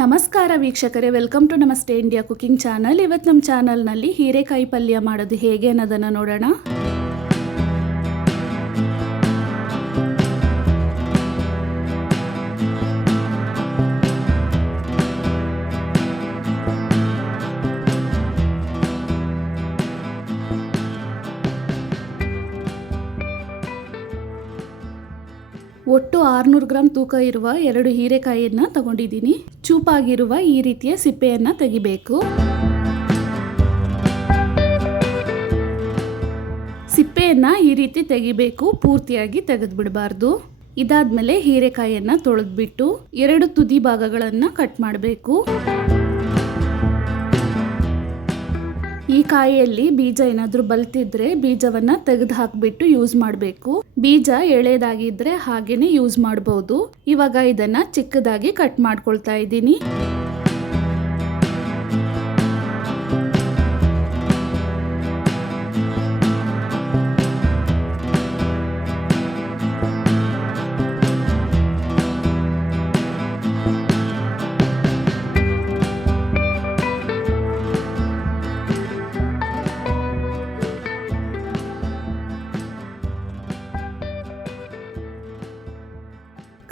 ನಮಸ್ಕಾರ ವೀಕ್ಷಕರೇ, welcome to ನಮಸ್ತೆ ಇಂಡಿಯಾ ಕುಕಿಂಗ್ ಚಾನಲ್. ಇವತ್ತು ನಮ್ಮ ಚಾನಲ್ನಲ್ಲಿ ಹೀರೆಕಾಯಿ ಪಲ್ಯ ಮಾಡೋದು ಹೇಗೆ ಅನ್ನೋದನ್ನು ನೋಡೋಣ. ಒಟ್ಟು 600 ಗ್ರಾಂ ತೂಕ ಇರುವ 2 ಹೀರೆಕಾಯಿಯನ್ನು ತಗೊಂಡಿದ್ದೀನಿ. ಚೂಪಾಗಿರುವ ಈ ರೀತಿಯ ಸಿಪ್ಪೆಯನ್ನು ತೆಗಿಬೇಕು. ಸಿಪ್ಪೆಯನ್ನು ಈ ರೀತಿ ತೆಗಿಬೇಕು, ಪೂರ್ತಿಯಾಗಿ ತೆಗೆದುಬಿಡಬಾರ್ದು. ಇದಾದ್ಮೇಲೆ ಹೀರೆಕಾಯಿಯನ್ನು ತೊಳೆದ್ಬಿಟ್ಟು 2 ತುದಿ ಭಾಗಗಳನ್ನು ಕಟ್ ಮಾಡಬೇಕು. ಈ ಕಾಯಿಯಲ್ಲಿ ಬೀಜ ಏನಾದರೂ ಬಲ್ತಿದ್ರೆ ಬೀಜವನ್ನ ತೆಗೆದು ಹಾಕ್ಬಿಟ್ಟು ಯೂಸ್ ಮಾಡಬೇಕು. ಬೀಜ ಎಳೆದಾಗಿದ್ರೆ ಹಾಗೇನೆ ಯೂಸ್ ಮಾಡಬಹುದು. ಇವಾಗ ಇದನ್ನ ಚಿಕ್ಕದಾಗಿ ಕಟ್ ಮಾಡ್ಕೊಳ್ತಾ ಇದ್ದೀನಿ.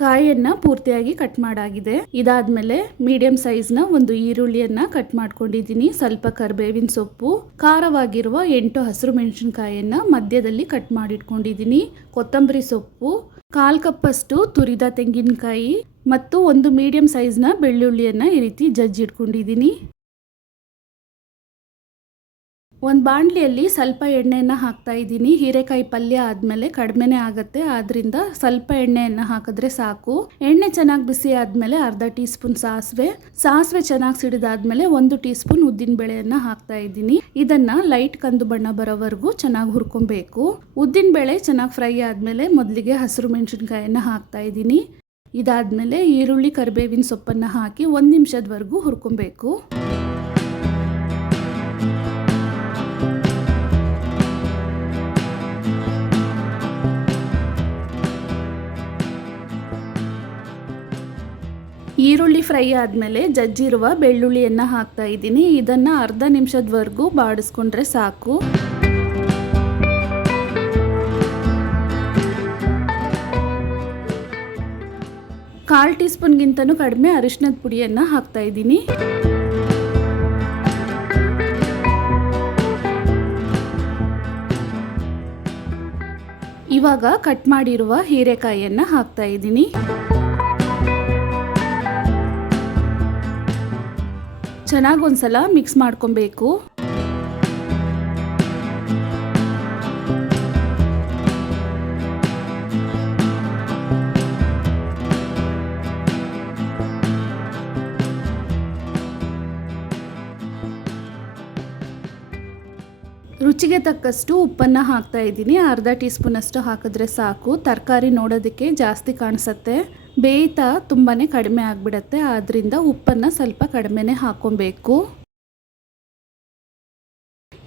ಕಾಯಿಯನ್ನ ಪೂರ್ತಿಯಾಗಿ ಕಟ್ ಮಾಡಾಗಿದೆ. ಇದಾದ್ಮೇಲೆ ಮೀಡಿಯಂ ಸೈಜ್ನ ಒಂದು ಈರುಳ್ಳಿಯನ್ನ ಕಟ್ ಮಾಡ್ಕೊಂಡಿದ್ದೀನಿ. ಸ್ವಲ್ಪ ಕರಿಬೇವಿನ ಸೊಪ್ಪು, ಖಾರವಾಗಿರುವ 8 ಹಸಿರು ಮೆಣಸಿನಕಾಯಿಯನ್ನ ಮಧ್ಯದಲ್ಲಿ ಕಟ್ ಮಾಡಿಟ್ಕೊಂಡಿದ್ದೀನಿ. ಕೊತ್ತಂಬರಿ ಸೊಪ್ಪು, 1/4 ಕಪ್ಪಷ್ಟು ತುರಿದ ತೆಂಗಿನಕಾಯಿ ಮತ್ತು ಒಂದು ಮೀಡಿಯಂ ಸೈಜ್ನ ಬೆಳ್ಳುಳ್ಳಿಯನ್ನ ಈ ರೀತಿ ಜಜ್ಜಿಟ್ಕೊಂಡಿದ್ದೀನಿ. ಒಂದು ಬಾಣಲಿಯಲ್ಲಿ ಸ್ವಲ್ಪ ಎಣ್ಣೆಯನ್ನು ಹಾಕ್ತಾ ಇದ್ದೀನಿ. ಹೀರೆಕಾಯಿ ಪಲ್ಯ ಆದಮೇಲೆ ಕಡಿಮೆನೇ ಆಗುತ್ತೆ, ಆದ್ದರಿಂದ ಸ್ವಲ್ಪ ಎಣ್ಣೆಯನ್ನು ಹಾಕಿದ್ರೆ ಸಾಕು. ಎಣ್ಣೆ ಚೆನ್ನಾಗಿ ಬಿಸಿ ಆದಮೇಲೆ ಅರ್ಧ ಟೀ ಸ್ಪೂನ್ ಸಾಸಿವೆ ಚೆನ್ನಾಗಿ ಸಿಡಿದಾದ್ಮೇಲೆ 1 ಟೀ ಸ್ಪೂನ್ ಉದ್ದಿನ ಬೇಳೆಯನ್ನು ಹಾಕ್ತಾ ಇದ್ದೀನಿ. ಇದನ್ನ ಲೈಟ್ ಕಂದು ಬಣ್ಣ ಬರೋವರೆಗೂ ಚೆನ್ನಾಗಿ ಹುರ್ಕೊಬೇಕು. ಉದ್ದಿನ ಬೇಳೆ ಚೆನ್ನಾಗಿ ಫ್ರೈ ಆದಮೇಲೆ ಮೊದಲಿಗೆ ಹಸಿರು ಮೆಣಸಿನಕಾಯಿಯನ್ನು ಹಾಕ್ತಾ ಇದ್ದೀನಿ. ಇದಾದ್ಮೇಲೆ ಈರುಳ್ಳಿ ಕರಿಬೇವಿನ ಸೊಪ್ಪನ್ನು ಹಾಕಿ 1 ನಿಮಿಷದವರೆಗೂ ಹುರ್ಕೊಬೇಕು. ಈರುಳ್ಳಿ ಫ್ರೈ ಆದಮೇಲೆ ಜಜ್ಜಿರುವ ಬೆಳ್ಳುಳ್ಳಿಯನ್ನು ಹಾಕ್ತಾ ಇದ್ದೀನಿ. ಇದನ್ನು ಅರ್ಧ ನಿಮಿಷದವರೆಗೂ ಬಾಡಿಸ್ಕೊಂಡ್ರೆ ಸಾಕು. ಕಾಲು ಟೀ ಸ್ಪೂನ್ಗಿಂತನೂ ಕಡಿಮೆ ಅರಿಶಿಣದ ಪುಡಿಯನ್ನು ಹಾಕ್ತಾ ಇದ್ದೀನಿ. ಇವಾಗ ಕಟ್ ಮಾಡಿರುವ ಹೀರೆಕಾಯಿಯನ್ನು ಹಾಕ್ತಾ ಇದ್ದೀನಿ. ಚೆನ್ನಾಗಿ ಒಂದ್ಸಲ ಮಿಕ್ಸ್ ಮಾಡ್ಕೊಬೇಕು. ರುಚಿಗೆ ತಕ್ಕಷ್ಟು ಉಪ್ಪನ್ನು ಹಾಕ್ತಾ ಇದ್ದೀನಿ. ಅರ್ಧ ಟೀ ಸ್ಪೂನ್ ಅಷ್ಟು ಹಾಕಿದ್ರೆ ಸಾಕು. ತರಕಾರಿ ನೋಡೋದಕ್ಕೆ ಜಾಸ್ತಿ ಕಾಣಿಸುತ್ತೆ, ಬೇಯ್ತಾ ತುಂಬಾ ಕಡಿಮೆ ಆಗಿಬಿಡತ್ತೆ. ಆದ್ದರಿಂದ ಉಪ್ಪನ್ನು ಸ್ವಲ್ಪ ಕಡಿಮೆನೇ ಹಾಕ್ಕೊಬೇಕು.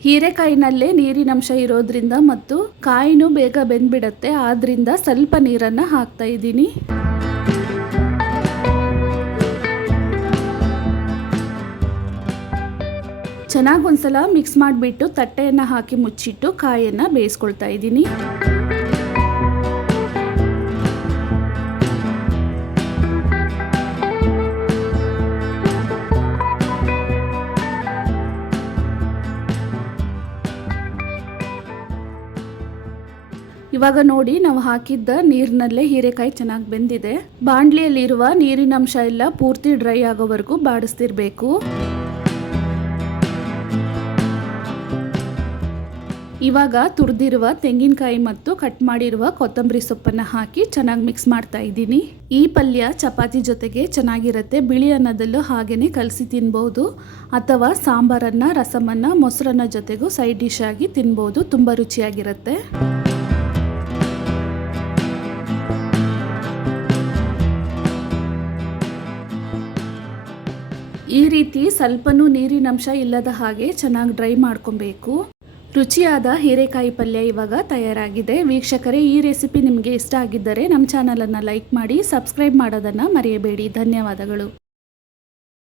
ಹೀರೆಕಾಯಿನಲ್ಲೇ ನೀರಿನಂಶ ಇರೋದ್ರಿಂದ ಮತ್ತು ಕಾಯಿನೂ ಬೇಗ ಬೆಂದ್ಬಿಡತ್ತೆ, ಆದ್ದರಿಂದ ಸ್ವಲ್ಪ ನೀರನ್ನು ಹಾಕ್ತಾ ಇದ್ದೀನಿ. ಚೆನ್ನಾಗಿ ಒಂದ್ಸಲ ಮಿಕ್ಸ್ ಮಾಡಿಬಿಟ್ಟು ತಟ್ಟೆಯನ್ನು ಹಾಕಿ ಮುಚ್ಚಿಟ್ಟು ಕಾಯಿಯನ್ನು ಬೇಯಿಸ್ಕೊಳ್ತಾ ಇದ್ದೀನಿ. ಇವಾಗ ನೋಡಿ, ನಾವು ಹಾಕಿದ್ದ ನೀರಿನಲ್ಲೇ ಹೀರೆಕಾಯಿ ಚೆನ್ನಾಗಿ ಬೆಂದಿದೆ. ಬಾಣಲಿಯಲ್ಲಿರುವ ನೀರಿನಂಶ ಎಲ್ಲ ಪೂರ್ತಿ ಡ್ರೈ ಆಗೋವರೆಗೂ ಬಾಡಿಸ್ತಿರ್ಬೇಕು. ಇವಾಗ ತುರಿದಿರುವ ತೆಂಗಿನಕಾಯಿ ಮತ್ತು ಕಟ್ ಮಾಡಿರುವ ಕೊತ್ತಂಬರಿ ಸೊಪ್ಪನ್ನು ಹಾಕಿ ಚೆನ್ನಾಗಿ ಮಿಕ್ಸ್ ಮಾಡ್ತಾ ಇದ್ದೀನಿ. ಈ ಪಲ್ಯ ಚಪಾತಿ ಜೊತೆಗೆ ಚೆನ್ನಾಗಿರುತ್ತೆ. ಬಿಳಿ ಅನ್ನದಲ್ಲೂ ಹಾಗೇನೆ ಕಲಸಿ ತಿನ್ಬೋದು, ಅಥವಾ ಸಾಂಬಾರನ್ನ, ರಸಮನ್ನ, ಮೊಸರನ್ನ ಜೊತೆಗೂ ಸೈಡ್ ಡಿಶ್ ಆಗಿ ತಿನ್ಬೋದು. ತುಂಬ ರುಚಿಯಾಗಿರುತ್ತೆ. ಈ ರೀತಿ ಸ್ವಲ್ಪನೂ ನೀರಿನಂಶ ಇಲ್ಲದ ಹಾಗೆ ಚೆನ್ನಾಗಿ ಡ್ರೈ ಮಾಡ್ಕೊಬೇಕು. ರುಚಿಯಾದ ಹೀರೆಕಾಯಿ ಪಲ್ಯ ಇವಾಗ ತಯಾರಾಗಿದೆ. ವೀಕ್ಷಕರೇ, ಈ ರೆಸಿಪಿ ನಿಮಗೆ ಇಷ್ಟ ಆಗಿದ್ದರೆ ನಮ್ಮ ಚಾನಲನ್ನು ಲೈಕ್ ಮಾಡಿ, ಸಬ್ಸ್ಕ್ರೈಬ್ ಮಾಡೋದನ್ನು ಮರೆಯಬೇಡಿ. ಧನ್ಯವಾದಗಳು.